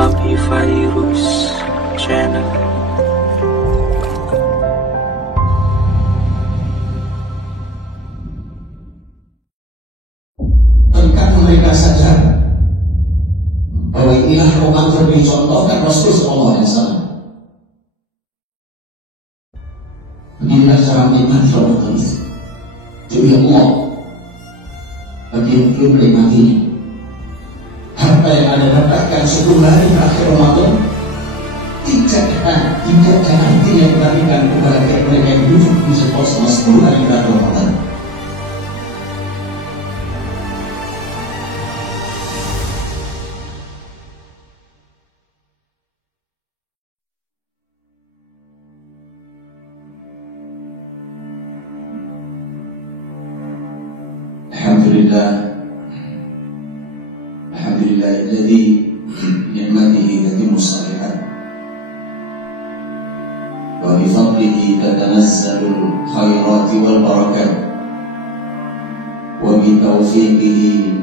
Wabi Virus Channel. Ketika mereka sadar bahwa inilah Ramadan yang dicontohkan Rasul Sallallahu Alaihi Wasallam, beginilah cara menikmati Ramadan itu. Jadi Allah bagi yang belum menikmatinya, harta yang Anda dapatkan 10 hari terakhir Ramadan tidak arti yang diberikan kepada mereka yang hidup di selama 10 hari terakhir Ramadan. Alhamdulillahilladzi ni'matihi tatimmu shalihat wa bi fadlihi tatanazzalul khairati wal barakat wa bi taufiqihi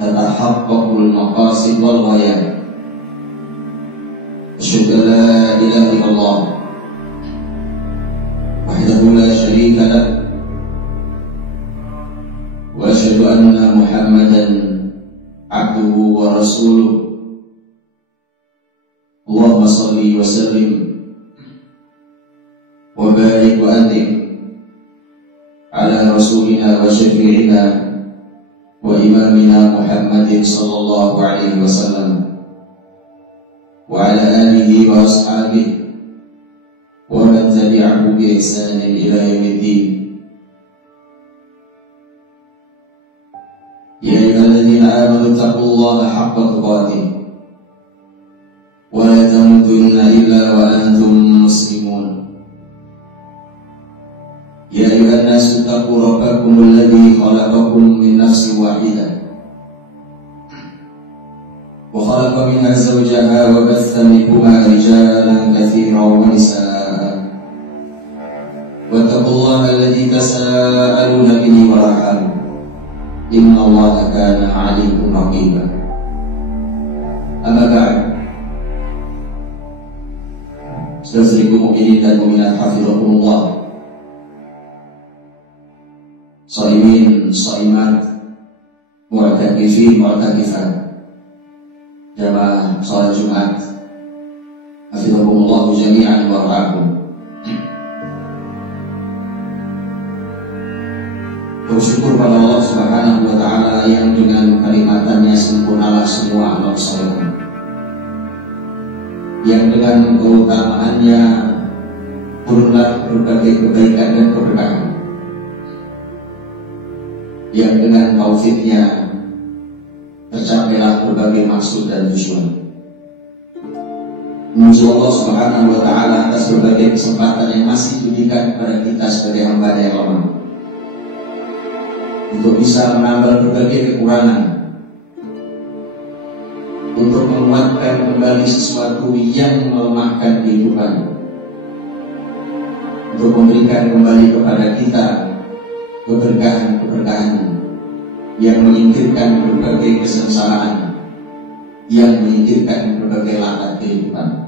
tatahaqqaqul maqasid wal ghayat. Asyhadu an la ilaha illallah wahdahu la syarika lah wa asyhadu anna Muhammadan abduhu wa rasuluh. Allahumma salli wa sallim wa barik wa an'im ala rasulina wa syafi'ina wa imamina Muhammadin sallallahu alaihi wasallam wa ala alihi wa ashabihi wa man tabi'ahu bi ihsanin ila yaumiddin. Ya ayyuhalladzina amanu taqullaha haqqa tuqatih wa la tamutunna illa wa antum muslimun. Ya ayyuhan nasu taqu rabbakum alladzi khalaqakum min nafsin wahidah wa khalaqa minha zawjaha wa batha minhuma rijalan katsiran wa nisaa'a wattaqullaha alladzi tasaaluna bihi wal arham inna Allaha kana 'alaykum raqiba. Amma ba'd. Saudara-saudariku mukminin dan mukminat hafizakumullah, shaimin, shaimat, mu'takifin, mu'takifat, jamaah salat Jumat, hafizakumullah jami'an wa ra'akum. Bersyukur pada Allah Subhanahu wa Ta'ala yang dengan kalimatannya sempurnalah semua amal soleh, yang dengan keutamaannya turunlah berbagai kebaikan dan keberkahan, yang dengan taufiknya tercapailah berbagai maksud dan tujuan. Memuji Allah Subhanahu wa Ta'ala atas berbagai kesempatan yang masih diberikan kepada kita sebagai hamba yang lemah, untuk bisa menambah berbagai kekurangan, untuk menguatkan kembali sesuatu yang melemahkan kehidupan, untuk memberikan kembali kepada kita keberkahan-keberkahan yang menyingkirkan berbagai kesengsaraan, yang menyingkirkan berbagai lakat kehidupan.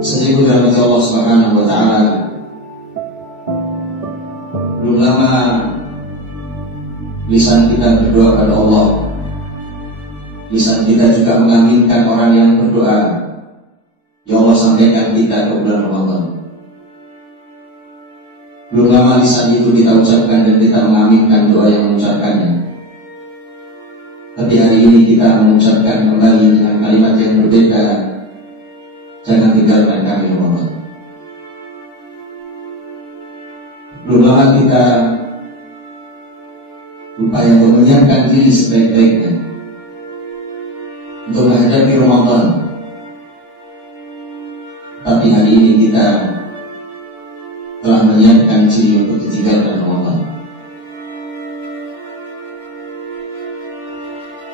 Sejujurnya dirahmati Allah Subhanahu wa Ta'ala, belum lama lisan kita berdoa pada Allah, lisan kita juga mengaminkan orang yang berdoa, ya Allah sampaikan kita ke bulan Ramadan. Belum lama lisan itu kita ucapkan dan kita mengaminkan doa yang mengucapkannya. Tapi hari ini kita mengucapkan kembali dengan kalimat yang berbeda, jangan tinggalkan kami Ramadan. Belum lama kita upaya untuk menyiapkan diri sebaik-baiknya untuk menghadapi Ramadan. Tapi hari ini kita telah menyiapkan diri untuk ditinggalkan Ramadan.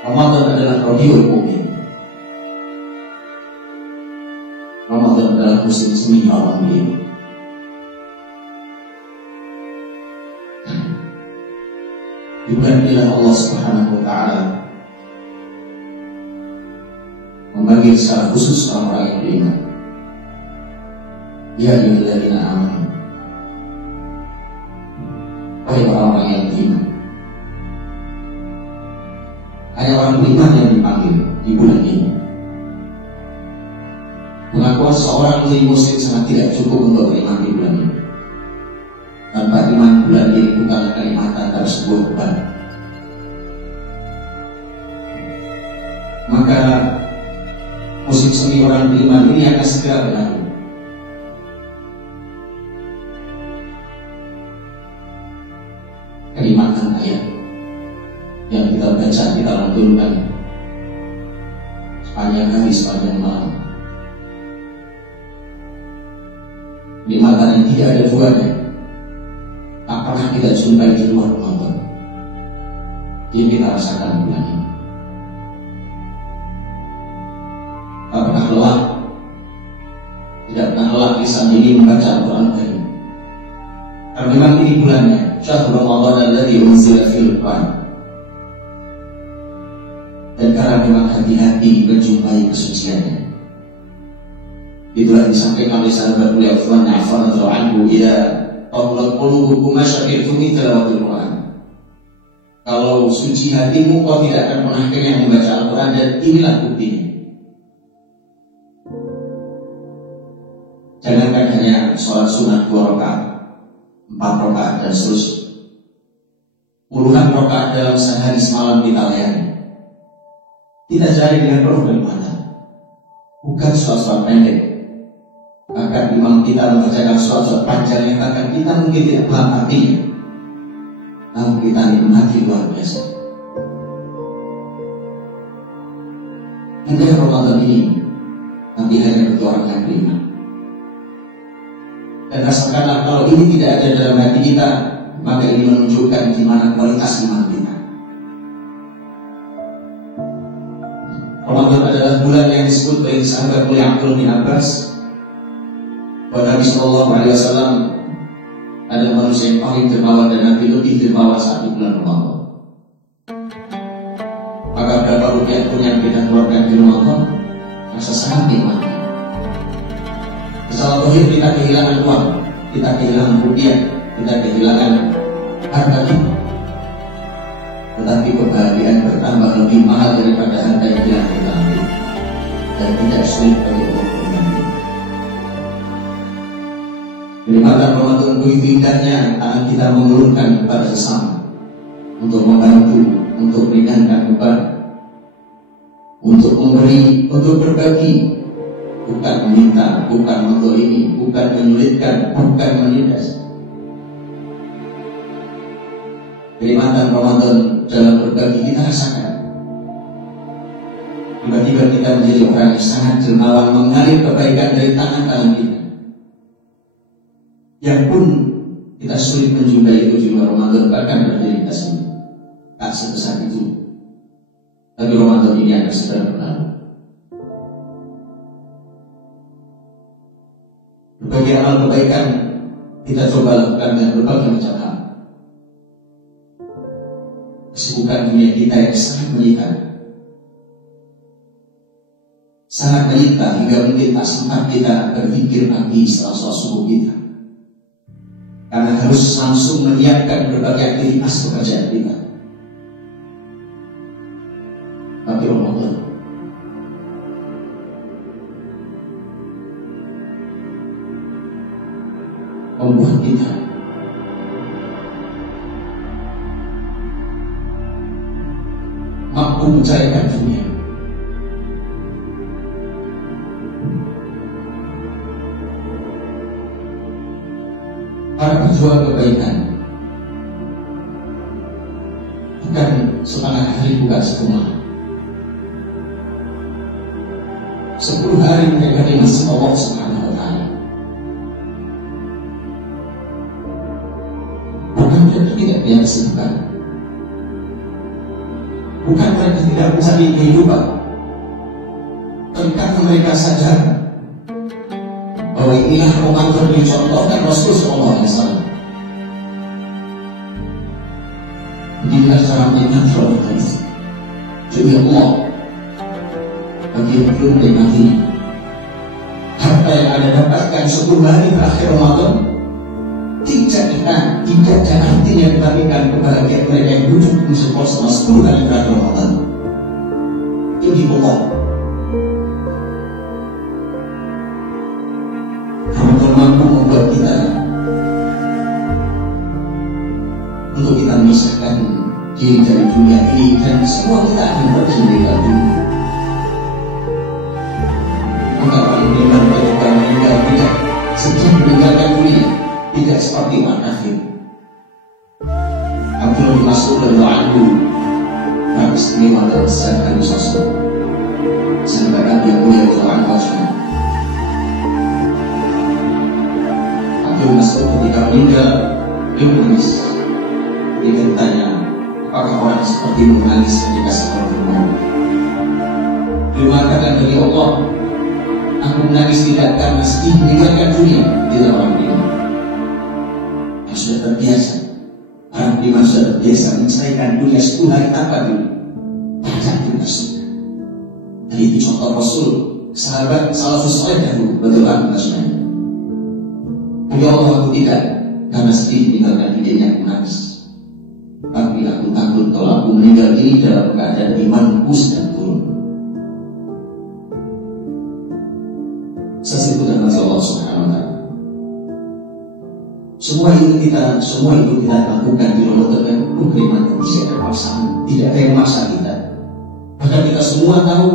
Ramadan adalah Rabiul Mukmin. Ramadan adalah musim semi Allah ini. Bukan bila Allah Subhanahu wa Ta'ala memanggil secara khusus orang-orang yang beriman. Ya ayyuhalladzina amanu, wahai orang-orang yang beriman. Hanya orang beriman yang dipanggil di bulan ini. Pengakuan seorang muslim sangat tidak cukup untuk beriman di bulan ini. Tanpa iman, bulan ini bukan kalimat antara sebuah beban. Maka musim semi orang beriman ini akan segera berlalu. Kenikmatan ayat yang kita baca, kita lantunkan sepanjang hari, sepanjang malam. Kenikmatan yang tidak ada duanya, tak pernah kita jumpai di luar Ramadan. Yang kita rasakan bulan ini. Tak pernah lelah, tidak pernah lelah lisan ini membaca Al-Quran Karim. Karena memang ini bulannya, Syahrul Ramadan alladzi unzila fil Qur'an. Dan karena memang hati-hati menjumpai kesuciannya. Itulah disampaikan oleh sahabat beliau Utsman bin Affan radhiyallahu anhu, "Idza qalat qulubukum masyaqtum fi tilawatil Qur'an." Kalau suci hatimu, kau tidak akan pernah kenyang membaca Al-Quran, dan inilah buktinya. Jangankan hanya sholat sunat 2 rakaat, 4 rakaat dan seterusnya. Puluhan rakaat dalam sehari semalam kita layani. Tidak jadi dengan penuh kenikmatan. Bukan sholat-sholat pendek. Bahkan imam kita membacakan sholat-sholat panjang yang bahkan kita mungkin tidak paham artinya. Namun kita nikmati luar biasa. Hingga Ramadan ini nanti hanya bagi orang yang beriman. Dan rasakanlah kalau ini tidak ada dalam hati kita, maka ini menunjukkan di mana kualitas iman kita. Ramadan adalah bulan yang disebut oleh sahabat mulia Abdullah bin Abbas bahwa Nabi Sallallahu Alaihi Wasallam adalah manusia yang paling dermawan dan Nabi lebih dermawan saat di bulan Ramadan. Maka berapa rupiah pun yang kita keluarkan di Ramadan, rasa sangat nikmat. Kalau kita kehilangan uang, kita kehilangan rupiah, kita kehilangan harta kita, tetapi kebahagiaan bertambah lebih mahal daripada harta yang telah kita ambil, dan tidak sulit bagi Allah mengganti. Kenikmatan Ramadan begitu indahnya, tangan kita mengulurkan kepada sesama untuk membantu, untuk meringankan beban, untuk memberi, untuk berbagi. Bukan meminta, bukan mendolimi, bukan menyulitkan, bukan menindas. Kenikmatan Ramadan dalam berbagi kita rasakan. Tiba-tiba kita menjadi orang yang sangat dermawan, mengalir kebaikan dari tangan-tangan kita. Yang pun kita sulit menjumpai itu di luar Ramadan, bahkan berdiri kita sendiri. Tak sebesar itu. Tapi Ramadan ini akan segera berlalu. Berbagai amal kebaikan kita coba lakukan dengan berbagai macam hal. Kesibukan dunia kita yang sangat menyita, hingga mungkin tak sempat kita berpikir pagi setelah sholat subuh kita, karena harus langsung menyiapkan berbagai aktivitas pekerjaan kita. Tapi Ramadan membuat kita mampu mencairkan dunia. Para pejuang kebaikan bukan setengah hari, bukan setengah 10 hari mereka dimasuk Allah Subhanahu wa Ta'ala. Bukan mereka tidak punya kesibukan, bukan mereka tidak mencari kehidupan, tapi karena mereka sadar bahwa inilah Ramadan yang dicontohkan Rasul Sallallahu Alaihi Wasallam. Inilah cara menikmati Ramadan. Jadi Allah bagi yang belum menikmatinya. Harta yang Anda dapatkan 10 hari terakhir Ramadan tidak ada artinya dibandingkan kebahagiaan mereka yang duduk di sekolah selama 10 hari terakhir Ramadan. Ini bohong. Ramadan mampu membuat kita untuk kita memisahkan diri dari dunia ini, dan semua kita akan pergi meninggal dunia. Maka paling benar ketika meninggal tidak sedang meninggalkan dunia, tidak seperti orang kafir. Abdullah bin Mas'ud radhiyallahu anhu beristimewa dalam sejarah sosok sampai Nabi Muhammad radhiyallahu anhu. Abdullah bin Mas'ud ketika meninggal dia menangis. Dia bertanya, apakah orang seperti menangis ketika sabar bermohon? Dia mengatakan, dari Allah, aku menangis tidak karena sedih meninggalkan dunia, tidak orang beriman. Yang sudah terbiasa, orang beriman sudah terbiasa menyelesaikan dunia 10 hari tanpa dunia. Bahkan kita sudah. Dan itu contoh Rasul, sahabat salafus saleh dahulu, betul kita sudah. Ya Allah, aku tidak karena sedih meninggalkan dirinya, aku menangis. Tapi aku takut kalau aku meninggal ini dalam keadaan imanku sedang turun. Saya sebut dengan Allah Subhanahu wa Ta'ala. Semua itu kita lakukan di Ramadan dengan penuh kenikmatan, tidak ada paksaan, tidak ada yang memaksa kita. Bahkan kita semua tahu,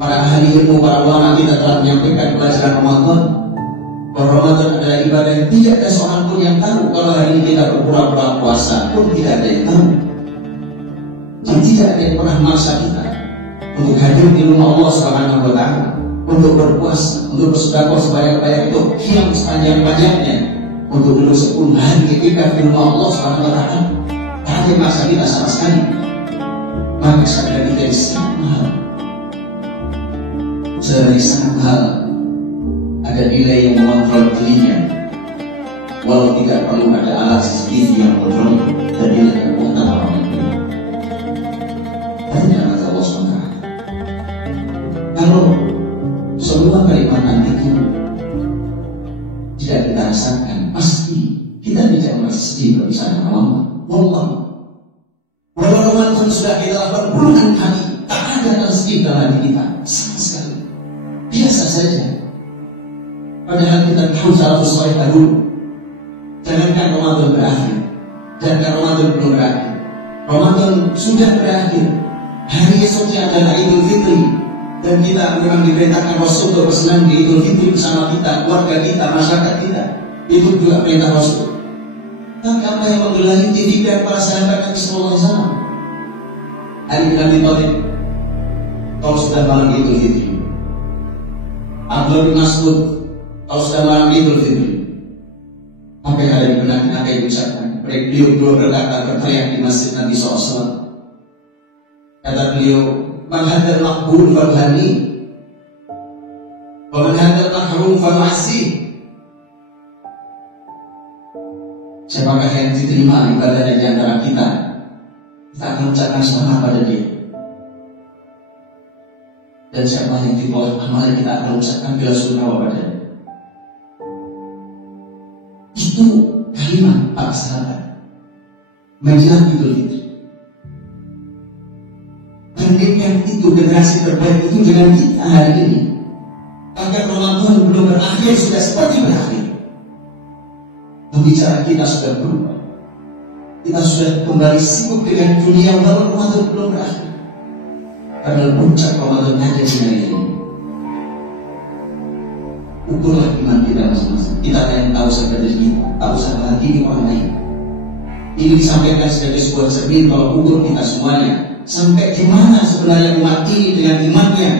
para ahli ilmu, para ulama kita telah menyampaikan pelajaran Ramadan. Bahwa Ramadan adalah ibadah yang tidak ada seorang pun yang tahu. Kalau hari ini kita berpura-pura puasa pun tidak ada yang tahu. Dan tidak ada yang pernah memaksa kita untuk hadir di rumah Allah Subhanahu wa Ta'ala, untuk berpuasa, untuk bersedekah sebanyak-banyak, untuk qiyam sepanjang-panjangnya, untuk duduk 10 hari ketika di rumah Allah Subhanahu wa Ta'ala. Tak ada yang memaksa kita sama sekali. Maka sadar kita yang sangat mahal. Sadar sangat mahal. Ada nilai yang mengontrol dirinya, walau tidak perlu ada alat CCTV yang mengontrol, dan nilai kekuatan orang itu. Tanya Allah SWT. Kalau semua kenikmatan itu tidak kita rasakan, pasti kita tidak merasa sedih berpisah dengan Allah. Walau Ramadan sudah kita lakukan puluhan kali, tak ada yang sedih dalam hati kita sama sekali. Biasa saja. Padahal kita tahu salafus saleh dahulu. Jangankan Ramadan berakhir, jangankan Ramadan belum berakhir, Ramadan sudah berakhir, hari esoknya adalah Idul Fitri, dan kita memang diperintahkan Rasul untuk bersenang di Idul Fitri bersama kita, keluarga kita, masyarakat kita. Itu juga perintah Rasul. Tapi apa yang menggelahi didikan para sahabat Nabi Sallallahu Alaihi Wasallam? Ali bin Abi Thalib, kalau sudah malam Idul Fitri. Abdullah bin Mas'ud, kalau sudah malam Idul Fitri. Apa yang ada di benak kita yang diucapkan? Beliau berkata, berteriak di masjid Nabi SAW. Kata beliau, man hadal maqbul falhani, wa man hadal mahrum fal'asi. Siapakah yang diterima ibadahnya di antara kita? Kita akan ucapkan selamat pada dia. Dan siapa yang ditolak amalnya, kita akan ucapkan bila sunnawa pada dia. Itu kalimat para sahabat menjelang Idul Fitri. Bandingkan itu generasi terbaik itu dengan kita hari ini. Agar Ramadan belum berakhir, sudah seperti berakhir. Pembicaraan kita sudah berubah. Kita sudah kembali sibuk dengan dunia walau Ramadan belum berakhir. Padahal puncak Ramadan ada di hari ini. Ukurlah iman kita masing-masing. Kita yang tahu saja dari kita, tahu saja lagi di orang lain. Ini disampaikan sebagai sebuah cermin kalau ukur kita semuanya. Sampai di mana sebenarnya umat ini dengan imannya?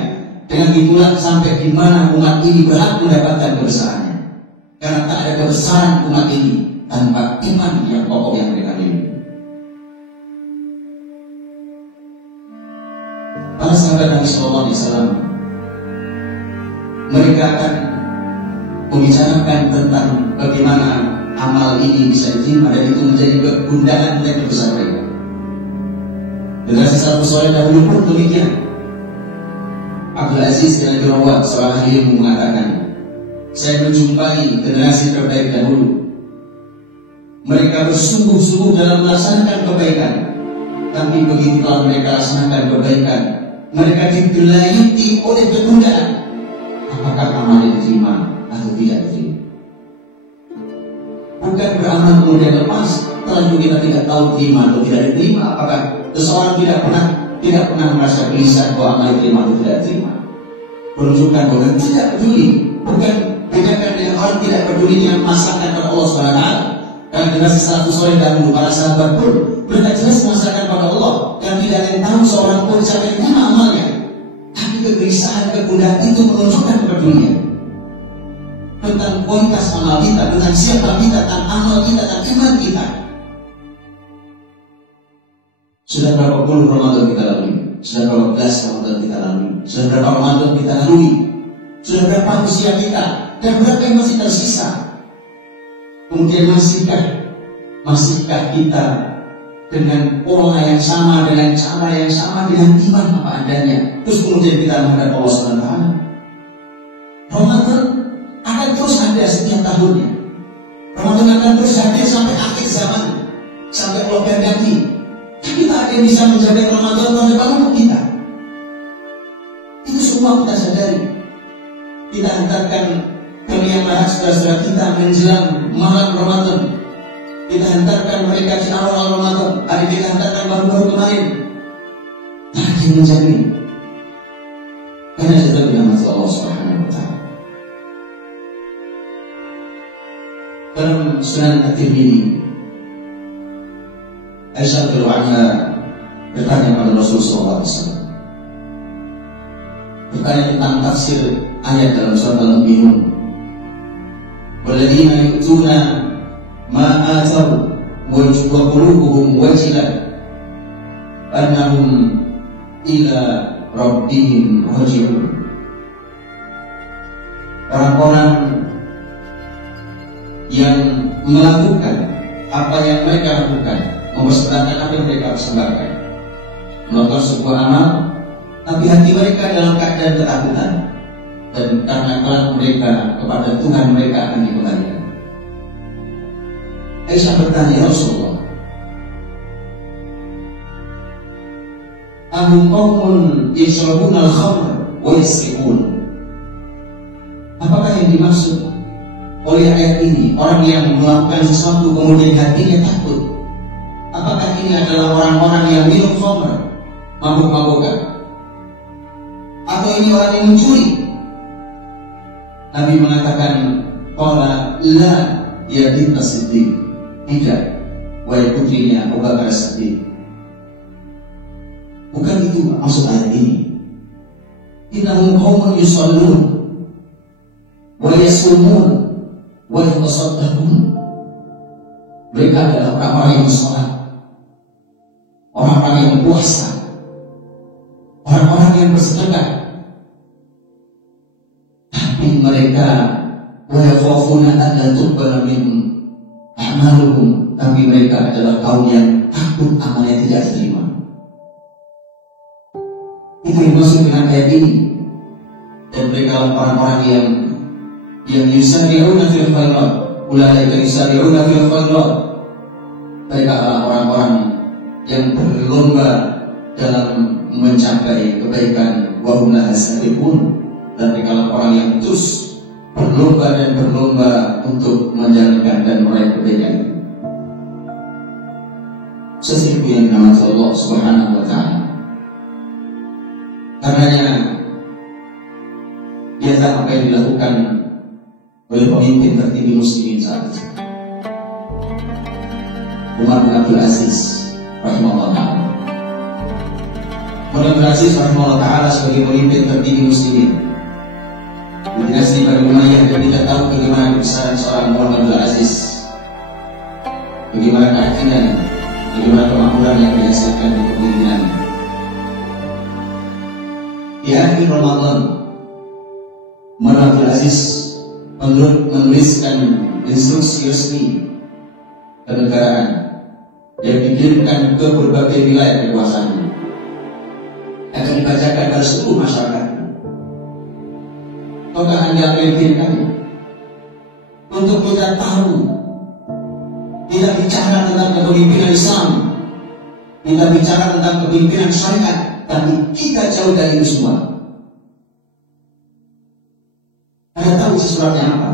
Dengan itulah sampai di mana umat ini berhak mendapatkan kebesarannya. Karena tak ada kebesaran umat ini tanpa iman yang kokoh yang mereka miliki. Para sahabat Nabi Sallallahu Alaihi Wasallam, mereka akan membicarakan tentang bagaimana amal ini bisa diterima dan itu menjadi kegundahan dan kebesaran mereka. Generasi salafus saleh dahulu pun demikian. Abdul Aziz bin Abi Rawat, seorang ahli ilmu, mengatakan, saya menjumpai generasi terbaik dahulu. Mereka bersungguh-sungguh dalam melaksanakan kebaikan, tapi begitu telah mereka laksanakan kebaikan, mereka digelayuti oleh ketundaan. Apakah amal diterima atau tidak diterima? Bukan beramal kemudian lepas, terlalu kita tidak tahu terima atau tidak diterima. Apakah seseorang tidak pernah merasa gelisah bahwa amal diterima atau tidak diterima? Menunjukkan bahwa tidak peduli. Bukan bedakan dengan orang tidak peduli dengan masakan pada Allah SWT. Karena generasi salafus saleh dahulu, para sahabat pun mereka jelas merasakan pada Allah, dan tidak ada yang tahu seorang pun siapa yang terima amalnya. Tapi kegelisahan, kegundahan itu menunjukkan kepedulian tentang kualitas amal kita, tentang siapa kita, tentang amal kita, tentang iman kita. Sudah berapa puluh Ramadan kita lalui? Sudah berapa belas Ramadan kita lalui? Sudah berapa Ramadan kita lalui? Sudah berapa usia kita? Dan berapa yang masih tersisa? Kemudian masihkah kita dengan pola yang sama, dengan cara yang sama, dengan iman apa adanya? Terus kemudian kita menghadap Allah SWT. Ramadan akan terus ada setiap tahunnya. Ramadan akan terus hadir sampai akhir zaman, sampai Allah berganti. Tapi tak ada yang bisa menjaga Ramadan tahun depan untuk kita. Itu semua kita sadari. Kita hantarkan kalian bahas saudara-saudara kita menjelang malam Ramadan. Kita hantarkan mereka di awal Ramadan. Hari kita hantarkan baru-baru kemarin. Tak ada yang menjamin. Karena sudah dirahmati Allah Subhanahu wa Ta'ala. Dalam Sunan At-Tirmidzi, Aisyah radhiyallahu anha bertanya kepada Rasulullah SAW. Bertanya tentang tafsir ayat dalam surat Al-Mu'minun. Walladzina yu'tuna ma ataw wa qulubuhum wajilat annahum ila rabbihim raji'un. Orang-orang yang melakukan apa yang mereka lakukan, mempersembahkan apa yang mereka persembahkan, melakukan sebuah amal, tapi hati mereka dalam keadaan ketakutan, dan karena kelak mereka kepada Tuhan mereka akan dikembalikan. Aisyah bertanya, ya Rasulullah, ahum qawmun yashrabuna al-khamr wa yasrifun. Apakah yang dimaksud oleh ayat ini orang yang melakukan sesuatu kemudian hatinya takut? Apakah ini adalah orang-orang yang minum khamr, mabuk-mabukan, atau ini orang yang mencuri? Nabi mengatakan, qala la ya binta Siddiq, tidak, wahai putrinya Abu Bakar Siddiq. Bukan itu maksud ayat ini. Innahum qaumun yusallun wa yasumun wa yatasaddaqun. Mereka adalah orang-orang yang sholat, orang-orang yang puasa, orang-orang yang bersedekah. Tapi mereka wa yakhafuna an la tuqbala minhum a'maluhum, tapi mereka adalah kaum yang takut amalnya tidak diterima. Itu yang maksud dengan ayat ini. Dan mereka orang-orang yang yusari'una fil khairat, ulaika yusari'una fil khairat. Mereka adalah orang-orang yang berlomba dalam mencapai kebaikan, wa hum laha sabiqun. Dan mereka adalah orang yang terus berlomba dan berlomba untuk menjalankan dan meraih kebaikan. Sesungguhnya yang dirahmati Allah Subhanahu wa Ta'ala. Karenanya lihatlah apa yang dilakukan oleh pemimpin tertinggi muslimin saat itu, Umar bin Abdul Aziz rahimahullah ta'ala. Umar bin Abdul Aziz rahimahullah ta'ala sebagai pemimpin tertinggi muslimin di dinasti Bani Umayyah, dan kita tahu bagaimana kebesaran seorang Umar bin Abdul Aziz, bagaimana keyakinan, bagaimana kemakmuran yang dihasilkan di kepemimpinan. Di akhir Ramadan, Umar bin Abdul Aziz menuliskan instruksi resmi kenegaraan yang dikirimkan ke berbagai wilayah kekuasaannya, akan dibacakan pada seluruh masyarakat. Maka Anda yakinkan untuk kita tahu, kita bicara tentang kepemimpinan Islam, kita bicara tentang kepemimpinan syariat, tapi kita jauh dari itu semua. Anda tahu isi suratnya apa?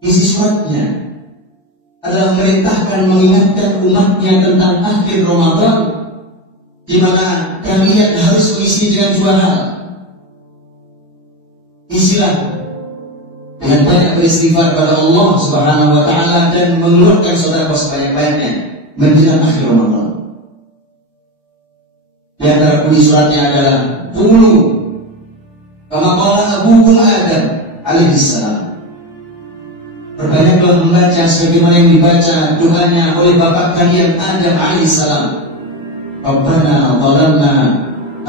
Isi suratnya adalah merintahkan, mengingatkan umatnya tentang akhir Ramadan, di mana kalian harus mengisi dengan dua hal. Isilah dengan banyak beristighfar pada Allah Subhanahu wa Ta'ala dan mengeluarkan sedekah sebanyak-banyaknya menjelang akhir Ramadan. Di antara bunyi suratnya adalah Qulu kama qala abukum Adam alaihi salam. Perbanyaklah membaca sebagaimana yang dibaca doanya oleh bapak kalian Adam alaihi salam. Rabbana zalamna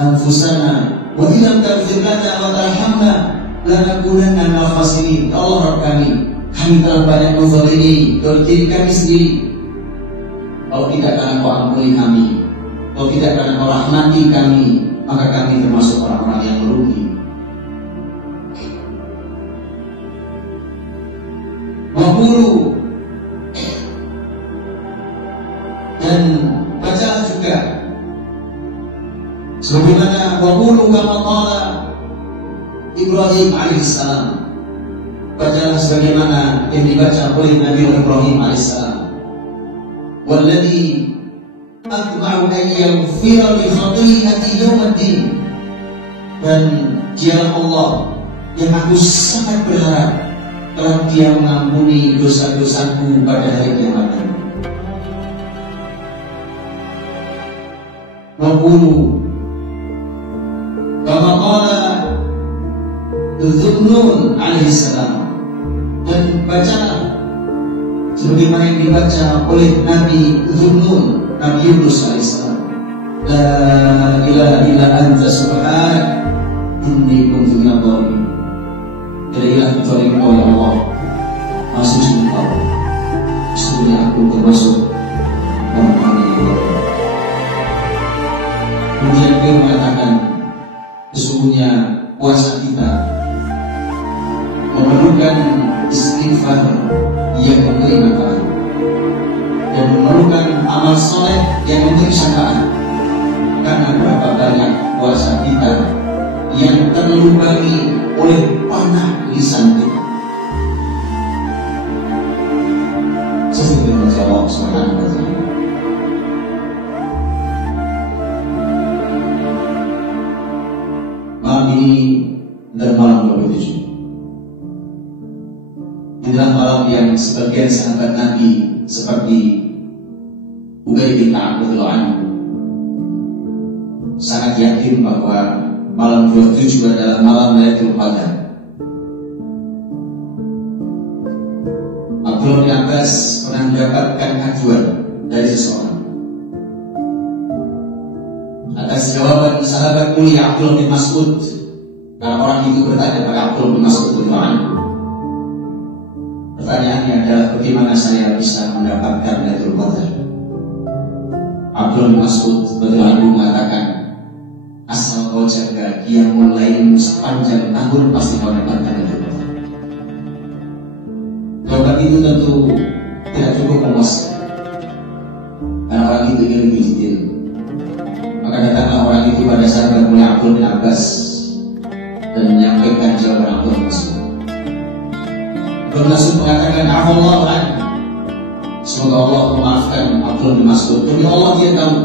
anfusana wa illam taghfir lana wa tarhamna lanakunanna minal khasirin. Ya Allah Rabb kami telah banyak menzalimi diri kami sendiri. Kalau tidak karena Kau ampuni kami, kalau tidak karena Kau rahmati kami, maka kami termasuk orang-orang yang merugi. Waqulu, dan bacalah juga sebagaimana waqulu kama qala Ibrahim alaihissalam. Bacalah sebagaimana yang dibaca oleh Nabi Ibrahim alaihissalam. Walladzi atma'u an yaghfira li khati'ati yaumiddin. Dan Dialah Allah yang aku sangat berharap telah Dia mengampuni dosa-dosaku pada hari kiamat nanti. Waqulu kama qala Dzun-Nun alaihissalam. Dan bacalah sebagaimana yang dibaca oleh Nabi Dzun-Nun, Nabi Yunus alaihissalam. La ilaha illa anta subhanak inni kuntu minadh dhalimin. Tidak ilah kecuali Engkau ya Allah, Maha Suci Engkau, sesungguhnya aku termasuk orang-orang yang zalim. Kemudian dia mengatakan, sesungguhnya puasa kita memerlukan istighfar yang memberi manfaat dan memerlukan amal soleh yang memberi syafaat. Karena berapa banyak puasa kita yang terlubai oleh panah lisan kita. Sesungguhnya Allah Subhanahu wa Ta'ala. Malam ini adalah malam 27. Inilah malam yang sebagian sahabat Nabi seperti Ubay bin Ka'ab radhiyallahu anhu sangat yakin bahwa malam 27 adalah malam Lailatul Qadar. Abdullah bin Abbas pernah mendapatkan ajuan dari seseorang atas jawaban sahabat mulia Abdullah bin Mas'ud. Karena orang itu bertanya kepada Abdullah bin Mas'ud radhiyallahu anhu. Pertanyaannya adalah bagaimana saya bisa mendapatkan Lailatul Qadar? Abdullah bin Mas'ud radhiyallahu anhu mengatakan, asal kau jaga qiyamul lail sepanjang tahun pasti kau dapatkan itu. Jawaban itu tentu tidak cukup memuaskan, karena orang itu ingin lebih detail. Maka datanglah orang itu pada sahabat mulia Abdullah bin Abbas dan menyampaikan jawaban Abdullah bin Mas'ud. Abdullah bin Mas'ud mengatakan, "Afallahu anhu." Semoga Allah memaafkan Abdullah bin Mas'ud. Demi Allah dia tahu,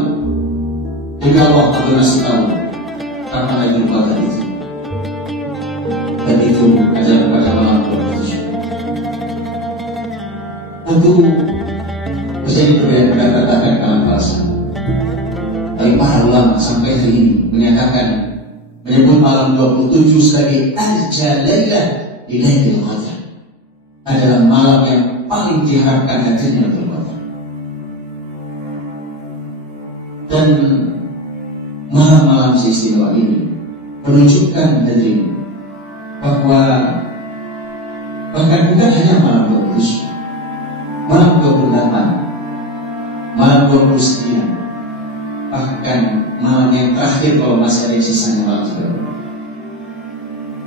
demi Allah Abdullah bin Mas'ud tahu karena Lailatul Qadar itu, dan itu adalah pada malam 27. Tentu bisa berbeda pendapat dalam bahasa, tapi para ulama sampai hari ini menyatakan, menyebut malam 27 sebagai arja lailah di Lailatul Qadar, adalah malam yang paling diharapkan hadirnya Lailatul Qadar. Dan malam-malam seistimewa ini menunjukkan hadirin bahwa bahkan bukan hanya malam 27, malam 28, malam 29, bahkan malam yang terakhir kalau masih ada sisanya malam 30.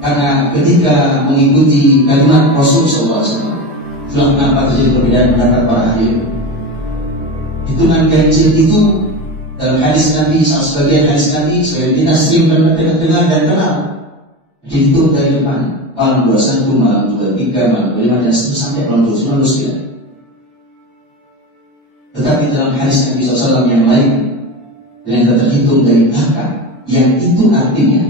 Karena ketika mengikuti kalimat Rasul SAW, itulah kenapa terjadi perbedaan pendapat para ahli. Hitungan ganjil itu dalam hadis Nabi, sebagian hadis Nabi, sebagian kita sering dengar dan kenal, dihitung dari depan, malam 21, malam 23, malam 25, dan seterusnya sampai malam 29. Tetapi dalam hadis Nabi SAW yang lain, yang terhitung dari belakang, yang itu artinya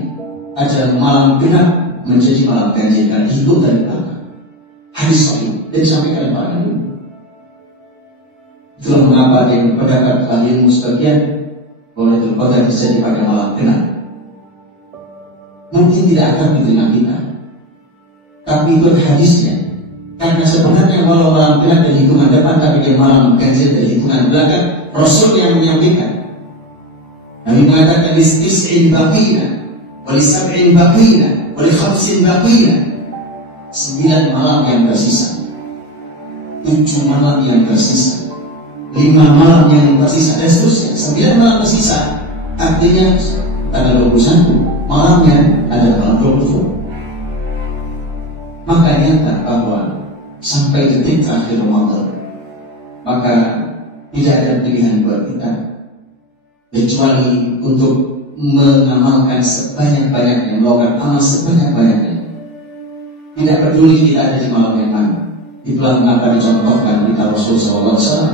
adalah malam genap menjadi malam ganjil, dan dihitung dari belakang. Hadis sahih dan disampaikan para nabi. Itulah mengapa yang pendapat ahli ilmu sebagian Lailatul Qadar terjadi pada malam genap. Mungkin tidak akan di tengah kita, tapi itu hadisnya. Karena sebenarnya walau malam genap dari hitungan depan, tapi dia malam ganjil dari hitungan belakang. Rasul yang menyampaikan, Nabi mengatakan listis'in baqina, walisab'in baqina, walikhamsin baqina. 9 malam yang tersisa, 7 malam yang tersisa, 5 malam yang tersisa, dan seterusnya. 9 malam tersisa, artinya tanggal 21 malamnya ada malam 20. Maka nyata bahwa sampai detik terakhir Ramadan, maka tidak ada pilihan buat kita kecuali untuk mengamalkan sebanyak-banyaknya, melakukan amal sebanyak-banyaknya. Tidak peduli kita ada di malam yang mana. Itulah mengapa dicontohkan kita Rasul SAW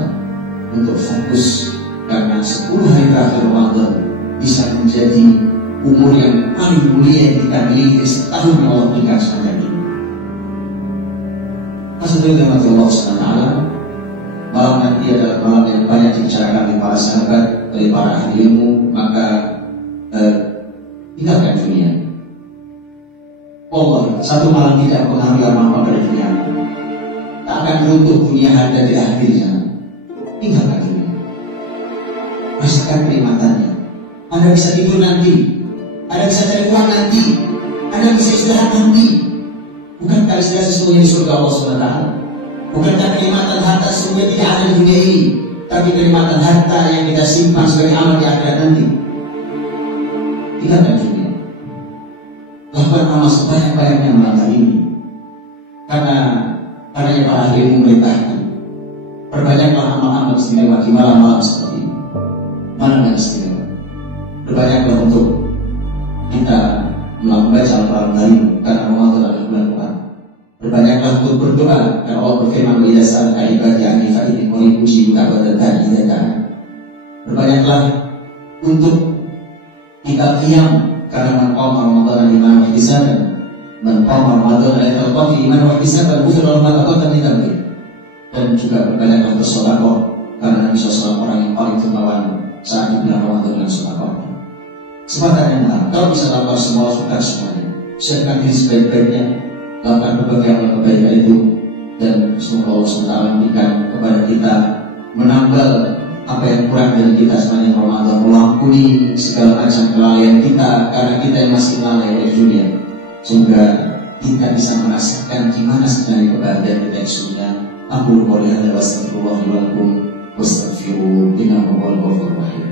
untuk fokus, karena 10 hari terakhir Ramadan bisa menjadi umur yang paling mulia yang kita miliki setahun yang Allah berikan sepanjang ini. Maksudnya Allah SWT, malam nanti adalah malam yang banyak dibicarakan oleh para sahabat, oleh para ahli ilmu. Maka tinggalkan dunia. Allah, satu malam tidak mempengaruhi amal dari dunia. Tak akan runtuh dunia ada di akhirnya. Tinggalkan dunia. Rasakan kenikmatannya. Anda bisa tidur nanti, Anda bisa cari uang nanti, Anda bisa istirahat nanti. Bukankah istilah sesungguhnya di surga Allah SWT? Bukankah kenikmatan harta sesungguhnya tidak ada di dunia ini, tapi kenikmatan harta yang kita simpan sebagai amal di akhirat nanti. Tinggalkan dunia. Lakukan amal sebanyak-banyaknya malam hari ini. Karena yang para ahli memerintahkan, perbanyaklah amal-amal istimewa di malam-malam seperti ini. Malam yang istimewa. Perbanyaklah untuk kita membaca Al-Quran Karim, karena Ramadan adalah bulan Quran. Berbanyaklah untuk berdoa, karena Allah berfirman, "Wa idza sa'alaka ibadi anni fa inni qarib ujibu da'watad da'i idza da'a." Berbanyaklah untuk kita qiyam, karena man qama Ramadan imanan wa ihtisaban, man qama Ramadan lailatul qadri imanan wa ihtisaban ghufira lahu ma taqaddama min dhanbihi. Dan juga berbanyaklah bersedekah, karena Nabi SAW orang yang paling dermawan saat di bulan Ramadan dengan sedekah. Kesempatan yang lain, kalau bisa lakukan semua, lakukan semuanya. Siapkan diri sebaik-baiknya, lakukan berbagai amal kebaikan itu, dan semoga Allah SWT memberikan kepada kita, menambal apa yang kurang dari kita sepanjang Ramadan, melampuni segala macam kelalaian kita, karena kita yang masih lalai oleh dunia. Semoga kita bisa merasakan gimana sebenarnya kebahagiaan kita yang sudah. Aku qouli hadza wa astaghfirullah li wa lakum wastaghfiruhu innahu huwal ghafurur rahim.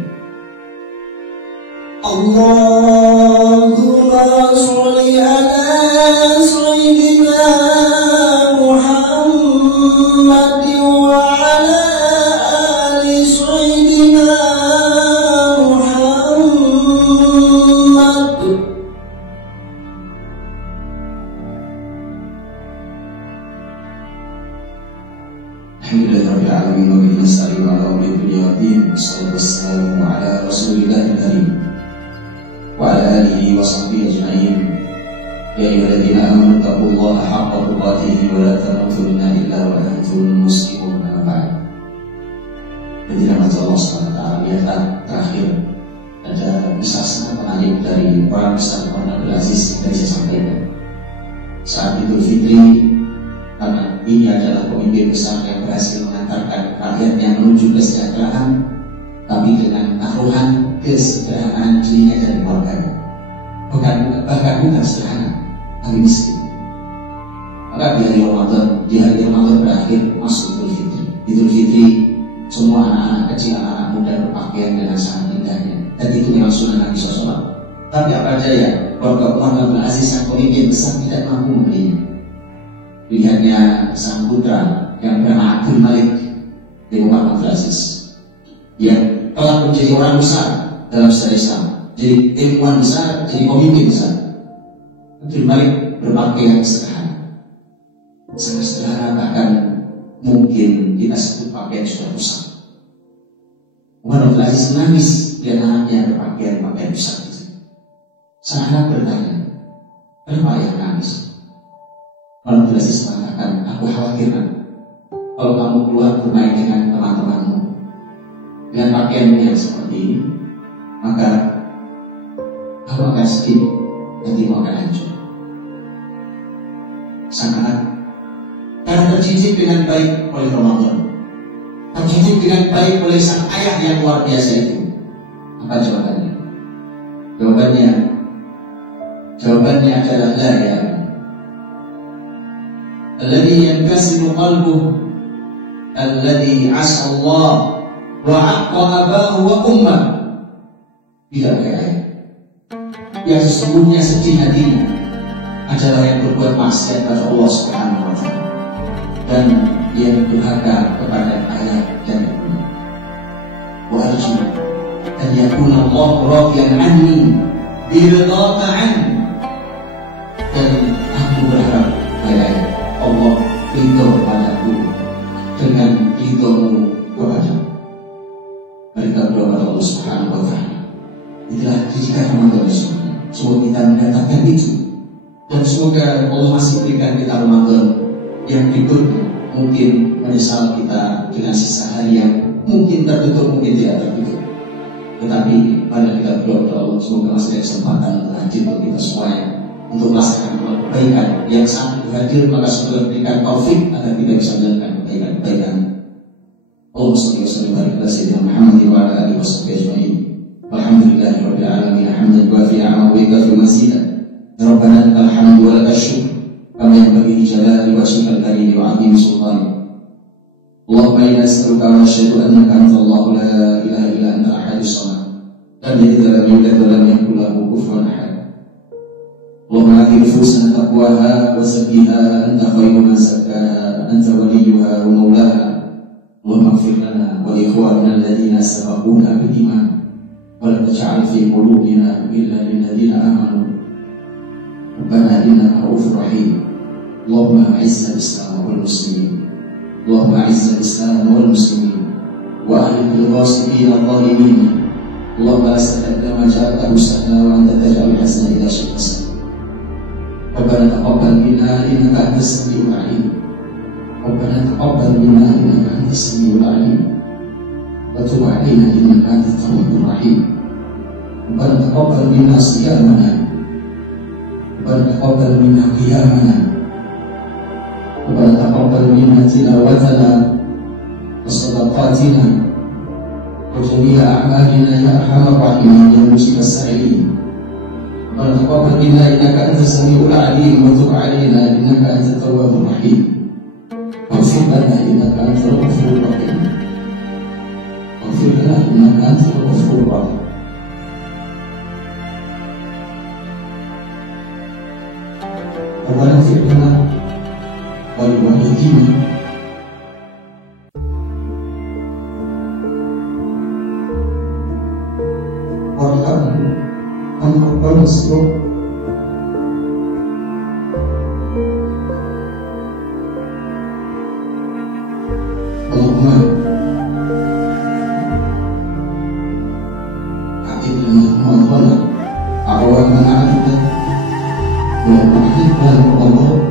Allahumma sholli ala sayyidina Muhammad wa ala ali sayyidina Muhammad. Alhamdulillahirabbil alamin wa bihi nasta'inu ala umuri dunya wa din. Wassalatu wassalamu ala rasulillahil karim wa ala alihi wa sahbihi ajma'in. Ya ayyuhalladzina amanu taqullaha haqqa tuqatih wa la tamutunna illa wa antum muslimun. Amma ba'd. Jadi nama Allah SWT, lihatlah terakhir ada kisah sangat menarik dari orang besar Abdul Aziz yang tadi saya sampaikan. Saat Idul Fitri, karena ini adalah pemimpin besar yang berhasil mengantarkan rakyatnya menuju kesejahteraan, tapi dengan taruhan kesederhanaan dirinya dan keluarganya. Bahkan bukan sederhana, tapi miskin. Maka di hari Ramadan berakhir masuk Idul Fitri. Idul Fitri semua anak-anak kecil, anak-anak muda berpakaian dengan sangat indahnya, dan itu memang sunnah Nabi SAW. Tapi apa daya, keluarga Umar bin Abdul Aziz yang pemimpin besar tidak mampu membelinya. Pilihannya sang putra yang bernama Abdul Malik bin Umar bin Abdul Aziz yang telah menjadi orang besar dalam sejarah Islam, jadi ilmuwan besar, jadi pemimpin besar. Abdul Malik berpakaian sederhana, sangat sederhana, bahkan mungkin kita sebut pakaian sudah rusak. Umar bin Abdul Aziz menangis lihat anaknya berpakaian besar. Sang anak bertanya, kenapa ayah menangis? Umar bin Abdul Aziz mengatakan, aku khawatir kalau kamu keluar bermain dengan teman-temanmu dengan pakaianmu yang seperti ini, maka kamu akan sedih, hatimu akan hancur. Sang anak karena terdidik dengan baik oleh Ramadan, terdidik dengan baik oleh sang ayah yang luar biasa itu. Apa jawabannya? Jawabannya adalah la ya. Alladhi yankasimu qalbuhu alladhi asa Allah wa aqqa abahu wa ummah. Tidak ayah. Yang sesungguhnya sedih hatinya adalah yang berbuat maksiat pada Allah Subhanahu wa taala dan yang durhaka kepada ayah dan ibunya. Wa arju an yakuna Allah radiyan anni bi ridaka anni. Dan aku berharap ayah Allah ridho kepadaku dengan ridhomu kepadaku. Mereka berdoa kepada Allah Subhanahu wa taala. Itulah didikan Ramadan semuanya. Semoga kita mendapatkan itu. Dan semoga Allah masih berikan kita Ramadan yang berikutnya. Mungkin menyesal kita dengan sisa hari yang mungkin tertutup, mungkin tidak tertutup. Tetapi pada kita berdoa kepada Allah, semoga masih ada kesempatan untuk hadir untuk kita semuanya, untuk melaksanakan kebaikan yang sangat hadir, maka semoga berikan taufik agar kita bisa melakukan kebaikan. Allahumma shalli wa sallim ala sayyidina Muhammad wa ala alihi washabbihi ajma'in. Walhamdulillahirabbil alamin hamdan wafi'a wa yukafi mazida. Rabbana lakal hamdu wa lakal syukr kama yanbaghi li jalali wajhikal karim wa 'azimi sultanik. Allahumma inna nas'aluka wa nashhadu annaka antallahu la ilaha illa anta ahadus samad lam yalid wa lam yulad wa lam yakul lahu kufuwan ahad. Allahumma ati nufusana taqwaha wa zakkiha anta khairu man zakkaha anta waliyuha wa maulaha. Allahumma ighfir lana wa li ikhwanina alladhina sabaquna bil iman wa la taj'al fi qulubina illa lil ladzina amanu. Rabbana innaka ra'ufur rahim. Allahumma a'izz al-islam wal muslimin. Allahumma a'izz al-islam wal muslimin wa ahli al-ghasibin al-zalimin. Allahumma as'aluka ma ja'altahu sahla wa anta taj'alul hasana idza syi'ta sahla. Rabbana taqabbal minna innaka antas samiul 'alim. Rabbana taqabbal minna innaka antas samiul 'alim. Wa tub 'alaina innaka antat tawwabur rahim. Rabbana taqabbal minna siyamana. Rabbana taqabbal minna qiyamana. Rabbana taqabbal minna tilawatana wa sadaqatina wa jami'a a'malina ya arhamar rahimin ya mujibas sa'ilin. Rabbana taqabbal minna innaka antas samiul 'alim wa tub 'alaina innaka antat tawwabur rahim. Waghfir lana innaka antal ghafurur rahim. Waghfir lana innaka antal ghafurur rahim. Rabbana ighfir lana wa li walidayna warhamhum kama rabbayana shaghira. Allahumma a'id lana Ramadan awaman 'abda wa a'idna Ramadan wa